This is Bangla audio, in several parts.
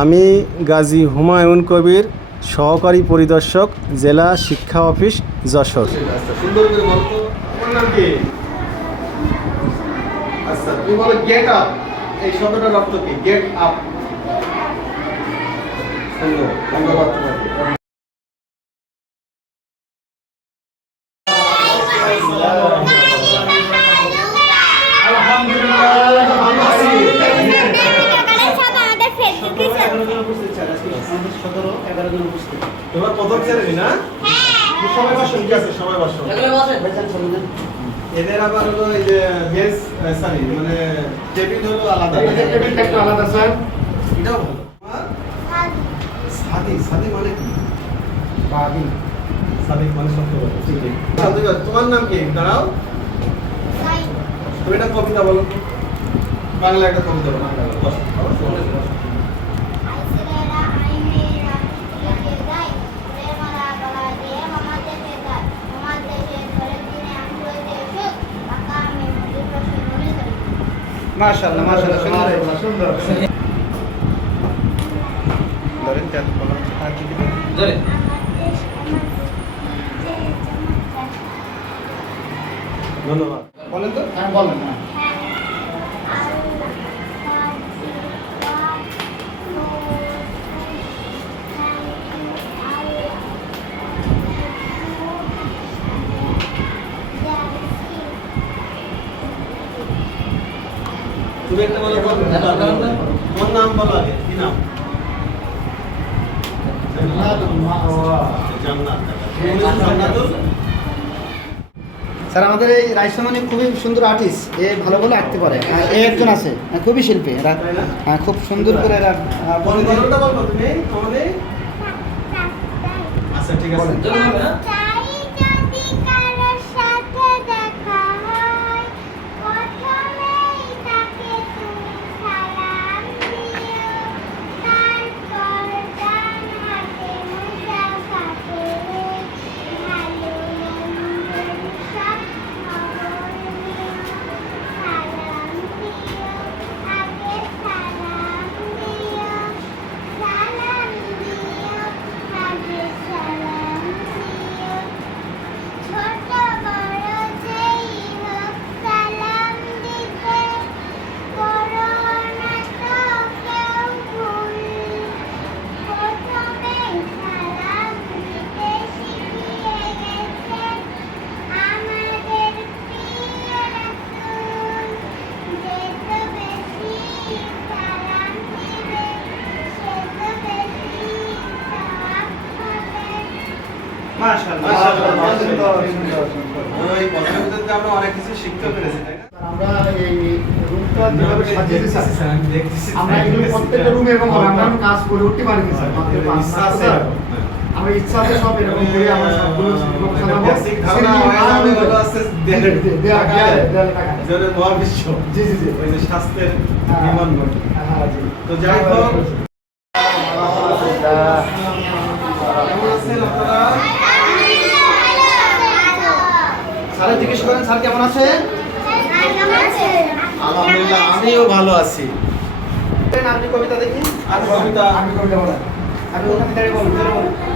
আমি গাজী হুমায়ুন কবির সহকারী পরিদর্শক জেলা শিক্ষা অফিস যশোর। সুন্দর তোমার প্রথম শ্রেণি না? সবাই বসো ঠিক আছে সবাই বসো। এদের আবার হলো এই যে বেঞ্চ সরি মানে টেবিল হলো আলাদা। এটাও ভালো। তোমার সাদি সাদি মানে কি? সাদি মানে সত্য বলো ঠিক আছে। তোমার নাম কি? দাঁড়াও। তুমি একটা কবিতা বলো। বাংলা একটা কবিতা বলো বসো, মাশাআল্লাহ মাশাআল্লাহ সুন্দর। ধরেন ক্যাপ বলো? আর কি কি ধরে ধন্যবাদ। বলেন তো? হ্যাঁ বলেন। তুমি একটা বলো। তোমার নাম বলো আগে। কি নাম? স্যার আমাদের এই রাইসামানি খুবই সুন্দর আর্টিস্ট এ ভালো ভালো আঁকতে পারে এ একজন আছে। হ্যাঁ, খুবই শিল্পী। এরা হ্যাঁ, খুব সুন্দর করে এরা বলো আচ্ছা ঠিক আছে। সাজিয়ে আমি দেখতেছি আমরা এগুলো প্রত্যেকটা রুমে এরকম হবে আমরা কাজ করে উঠতে পারি না স্যার ইচ্ছা আছে স্যার। এরকম, হ্যাঁ। আমরা ইচ্ছা আছে সব এরকম করে আমরা সবগুলো লোক সাজাবো। ধারণা সিঁড়ি, হয়ে যাবে আনন্দ। হলো আছে দেয়ালে, দেয়ালে- দেয়ালে, দেয়ালে, দেয়ালে টাকা। যেটা মহাবিশ্ব জি জি জি ওই যে স্বাস্থ্যের হ্যাঁ। নিবন্ধন হ্যাঁ, জি। তো যাই হোক কেমন আছেন আপনারা স্যারের জিজ্ঞেস করেন স্যার কেমন আছে আলহামদুলিল্লাহ আমিও ভালো আছি। আপনি কবিতা দেখি। আর কবিতা। আমি কবিতা বলেন। আমি ওখানে দাঁড়িয়ে বলুন।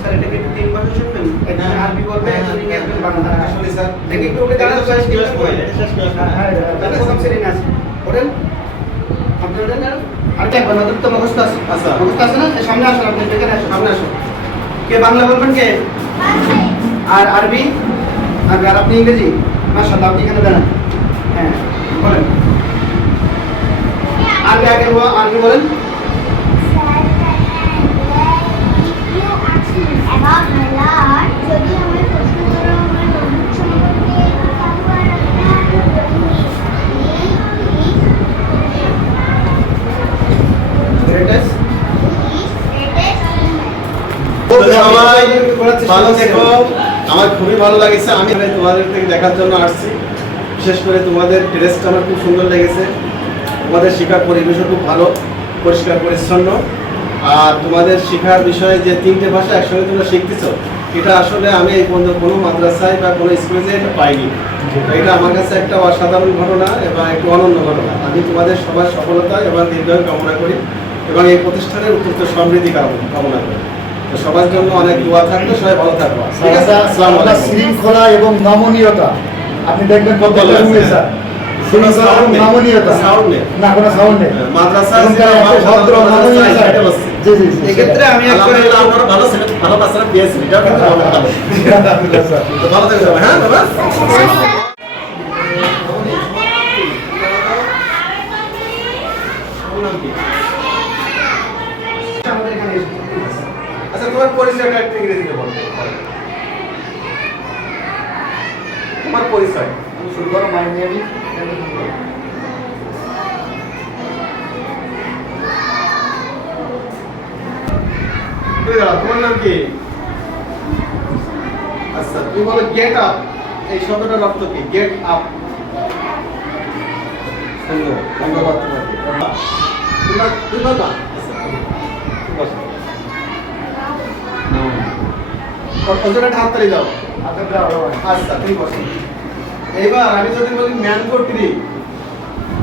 স্যার এটাকে একটু তিন ভাষা শুনবেন একজন আরবি বলবে একজন ইংরেজি একজন বাংলা আসলে স্যার। দেখি একটু উঠে দাঁড়ান শেষ ক্লাস করে শেষ ক্লাস হ্যাঁ প্রথম আছে। ওঠেন আপনি ওঠেন দাঁড়ান আরেকটা একবার নতুন তো মুখস্থ আছে। আচ্ছা। মুখস্থ আছে না? সামনে আসুন আপনি এখানে আসুন সামনে আসুন কে বাংলা বলবেন কে? আর আরবি? আর আর আপনি ইংরেজি? মাশাআল্লাহ আপনি এখানে দাঁড়ান। হ্যাঁ বলেন। আগে আগে আরবি বলেন About my Lord, যদি আমার প্রশ্ন করো আমার বন্ধুর সম্পর্কে তারপর গ্রেটেস্ট সবাই করার চেষ্টা ভালো থেকো আমার খুবই ভালো লাগছে। আমি তোমাদের থেকে দেখার জন্য আসছি। বিশেষ করে তোমাদের ড্রেসটা আমার খুব সুন্দর লেগেছে। তোমাদের শেখার পরিবেশও খুব ভালো, পরিষ্কার, পরিচ্ছন্ন। আর তোমাদের শেখার বিষয়ে যে তিনটে ভাষা একসঙ্গে তোমরা শিখতেছো, এটা আসলে আমি এই পর্যন্ত কোনো মাদ্রাসায় বা কোনো স্কুলে যে এটা পাইনি। এটা আমার কাছে একটা অসাধারণ ঘটনা এবং একটু অনন্য ঘটনা। আমি তোমাদের সবার সফলতা এবং দীর্ঘায়ু কামনা করি এবং এই প্রতিষ্ঠানের উত্তর সমৃদ্ধি কামনা করি। সবার জন্য অনেক দোয়া থাকবে সবাই ভালো থাকব। ঠিক আছে? আসসালামু আলাইকুম। শৃঙ্খলা এবং নমনীয়তা। আপনি দেখবেন কত ভালো। স্যার। কোনো শৃঙ্খলা sound এবং নেই। নমনীয়তা। Sound নেই। না কোনো সাউন্ড নেই মাদ্রাসা এবং ছিল, তারা এত আমার ভদ্র মাদ্রাসা নমনীয় ছিল, স্যার। এটা বলছি। জি জি জি এক্ষেত্রে আমি একটা আলহামদুলিল্লাহ, আমারও ভালো ছিল ভালো বাচ্চারা পেয়েছি এটাও কিন্তু ভালো ভালো আলহামদুলিল্লাহ, স্যার তো ভালো থাকবে সবাই, হ্যাঁ বাবা আমাদের এখানে এসেছে। আচ্ছা তোমার পরিচয়টা একটু ইংরেজিতে বলো। তোমার পরিচয়। শুরু করো মাই নেম তুমি তোমার নাম কি? আচ্ছা তুমি বলো গেট আপ এই শব্দটার অর্থ কি? গেট আপ সুন্দর ধন্যবাদ তোমাকে। তোমরা হাততালি দাও? আচ্ছা এইবার আমি যদি বলি ম্যাঙ্গো ট্রি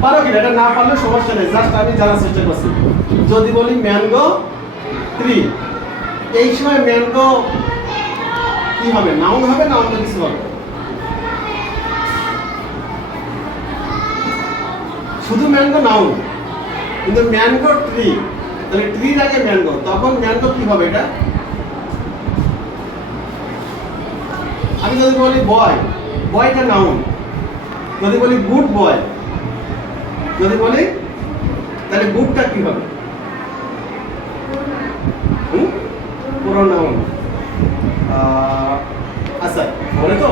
পারো কি এটা না পারলে সমস্যা নেই জাস্ট আমি জানার চেষ্টা করছি। যদি বলি ট্রি এই সময় ম্যাঙ্গো কি হবে? নাউন হবে না অন্য কিছু হবে? শুধু ম্যানগো নাউন কিন্তু ম্যাঙ্গো ট্রি তাহলে ট্রির আগে ম্যাঙ্গো তখন ম্যানগো কি হবে এটা? আমি যদি বলি বয় বয়টা নাউন যদি বলি গুড বয় যদি বলি তাহলে গুডটা কি হবে? পুরো নাউন আচ্ছা বলে তো?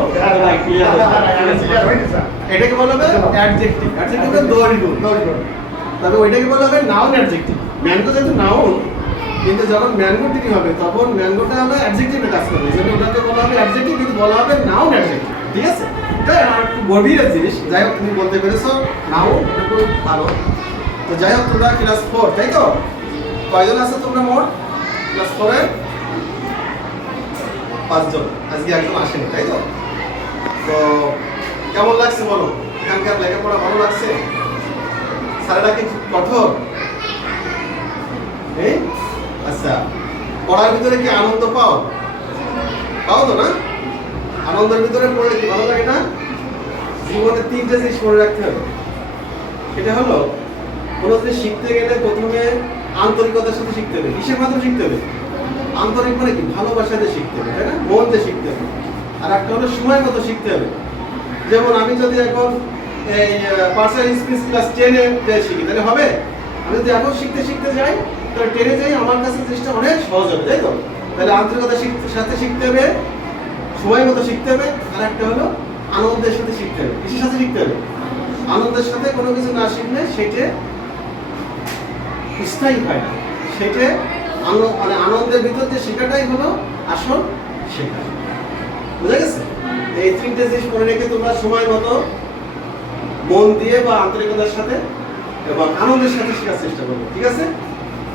এটাকে বলা হবে অ্যাডজেক্টিভ অ্যাডজেক্টিভ তবে ওইটাকে বলা হবে নাউন অ্যাডজেক্টিভ ম্যাঙ্গো যেহেতু নাউন কিন্তু যখন ম্যাঙ্গো ট্রি হবে, তখন ম্যাঙ্গোটা আমরা অ্যাডজেক্টিভে কাজ করবে। জন্য ওটাকে বলা হবে অ্যাডজেক্টিভ কিন্তু বলা হবে নাউন অ্যাডজেক্টিভ ঠিক আছে? এটা আর একটু গভীরের জিনিস। যাই হোক, তুমি বলতে পেরেছ এটা খুব ভালো। তো যাই হোক, তোমরা ক্লাস ফোর তাই তো? কয়জন আছে তোমরা মোট? ক্লাস ফোরে পাঁচজন। আজকে একজন আসেনি, তাই তো? তো কেমন লাগছে বলো? এখানকার লেখাপড়া ভালো লাগছে? স্যারেরা কি কঠোর? এই আচ্ছা পড়ার ভিতরে কি আনন্দ পাও? পাও তো না? আনন্দের ভিতরে পড়লে কি ভালো লাগে না? জীবনে তিনটে জিনিস মনে রাখতে হবে। সেটা হলো, কোনো জিনিস শিখতে গেলে প্রথমে আন্তরিকতার সাথে শিখতে হবে। কিসের মাধ্যমে শিখতে হবে? আন্তরিক মানে কি? ভালোবাসাতে শিখতে হবে, তাই না? মন দিয়ে শিখতে হবে। আর একটা হলো সময় মতো শিখতে হবে। যেমন আমি যদি এখন এই পার্সোনাল স্পিচ ক্লাস টেনে শিখি, তাহলে হবে? আমি যদি এখন শিখতে শিখতে যাই তাহলে টেনে যাই আমার কাছে জিনিসটা অনেক সহজ হবে, তাই তো? তাহলে আন্তরিকতা শিখতে, সাথে শিখতে হবে, সময় মতো শিখতে হবে, আর একটা হলো আনন্দের সাথে শিখতে হবে, কিসের সাথে শিখতে হবে? আনন্দের সাথে কোনো কিছু না শিখলে সেটা স্থায়ী হয় না। সেটা মানে আনন্দের ভিতর যে শেখাটাই হলো আসল শেখা। বুঝা গেছে? এই তিনটে জিনিস মনে রেখে তোমরা সময় মতো মন দিয়ে বা আন্তরিকতার সাথে এবং আনন্দের সাথে শেখার চেষ্টা করব, ঠিক আছে?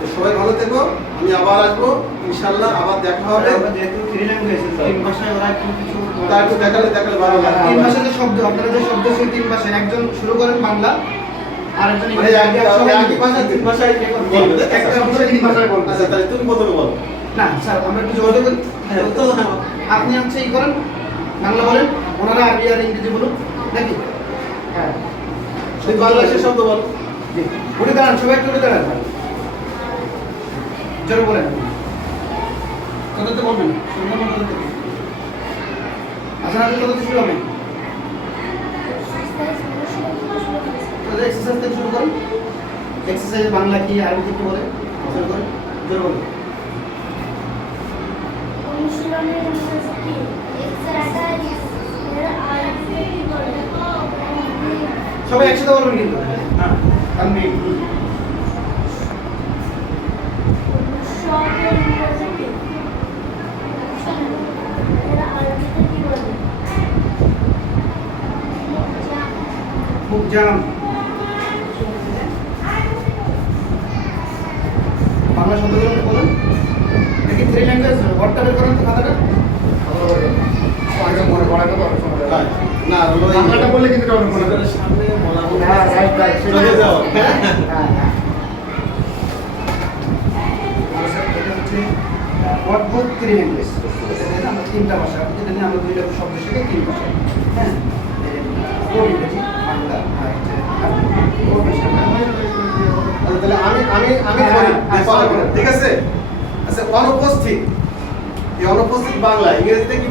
সবাই ভালো থেকো আমি আবার আসব ইনশাল্লাহ আবার দেখা হবে। দেখালে দেখালে ভালো তিন যে শব্দ আপনারা যে শব্দ সেই তিন ভাষায় একজন শুরু করেন বাংলা তিন ভাষায় তিন ভাষায় বলবে। আচ্ছা তাহলে তুমি প্রথমে বলো। না স্যার আমরা একটু যোগাযোগ হ্যাঁ, তো। আপনি হচ্ছে ই করেন বাংলা বলেন ওনারা আরবি আর ইংরেজি বলুন নাকি? হ্যাঁ। বাংলাদেশের শব্দ বলো। জি। উঠে দাঁড়ান সবাই একটু উঠে দাঁড়ান। জোরে বলেন। কততে বলবেন? সুন্দর মতো কততে আচ্ছা আপনি কততে শুরু তাহলে এক্সারসাইজ থেকে শুরু করুন। এক্সারসাইজ বাংলা কি, আরবি কি বলে? শুরু করুন। জোরে বলুন। সবাই একসাথে বলবেন কিন্তু। হ্যাঁ আমি জাম বাংলা শব্দগুলো বলুন? দেখি থ্রি ল্যাঙ্গুয়েজ ওয়ার্ডটা বের করেন তো খাতাটা। লাগে। না বাংলাটা বললে কিন্তু সামনে বলা হ্যাঁ, right, right, চলে যাও। হ্যাঁ? হ্যাঁ, থ্রি ল্যাঙ্গুয়েজ আমরা তিনটা ভাষা নিয়ে আমরা দুইটা শব্দ শিখে তিন ভাষা। হ্যাঁ। তাহলে হ্যাঁ, হ্যাঁ, হ্যাঁ, আচ্ছা অনুপস্থিত অনুপস্থিত বাংলা ইংরেজিতে কি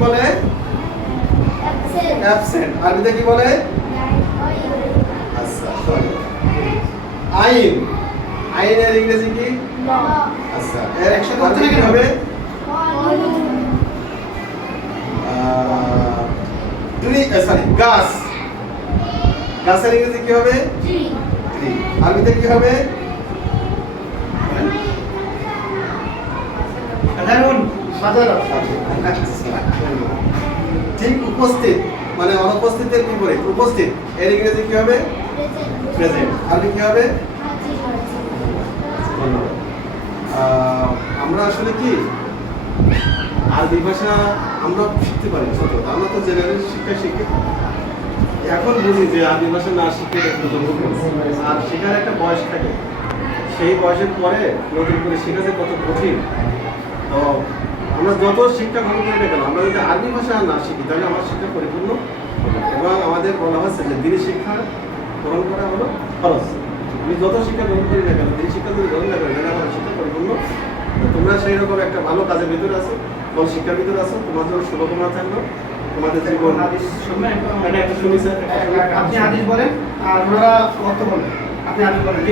কি বলে আচ্ছা sorry। আইন আইনের ইংরেজি কি আচ্ছা এর একসাথে না কি? হবে সরি গাছের ইংরেজি কি হবে? আরবিতে কি হবে? ঠিক উপস্থিত মানে অনুপস্থিতের বিপরীত উপস্থিত। এর ইংরেজি কি হবে? প্রেজেন্ট আরবি কি হবে? ধন্যবাদ। আহ, আমরা আসলে কি? আরবি ভাষা আমরা শিখতে পারি কথা। আমরা তো জেনারেল শিক্ষা শিখি। এখন বুঝি যে আরবি ভাষা না শিখে ভুল। আর শেখার একটা বয়স থাকে। সেই বয়সের পরে নতুন করে শেখা যে কত কঠিন। তো আমরা যত শিক্ষা গ্রহণ করে কেন আমরা যদি আরবি ভাষা না শিখি, তাহলে আমার শিক্ষা পরিপূর্ণ এবং আমাদের বলা হচ্ছে যে দিনী শিক্ষা গ্রহণ করা হলো খরচ আমি যত শিক্ষা গ্রহণ করি না কেন দিনী শিক্ষা যদি গ্রহণ না তাহলে আমার শিক্ষা পরিপূর্ণ। তোমরা সেই রকম একটা ভালো কাজের ভিতরে আছো এবং শিক্ষার ভিতরে আছো, তোমার জন্য শুভকামনা থাকল। তোমাদের জীবন। আপনি আদেশ বলেন আর ওনারা অর্থ বলেন। আপনি আদেশ বলেন।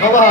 সবাই।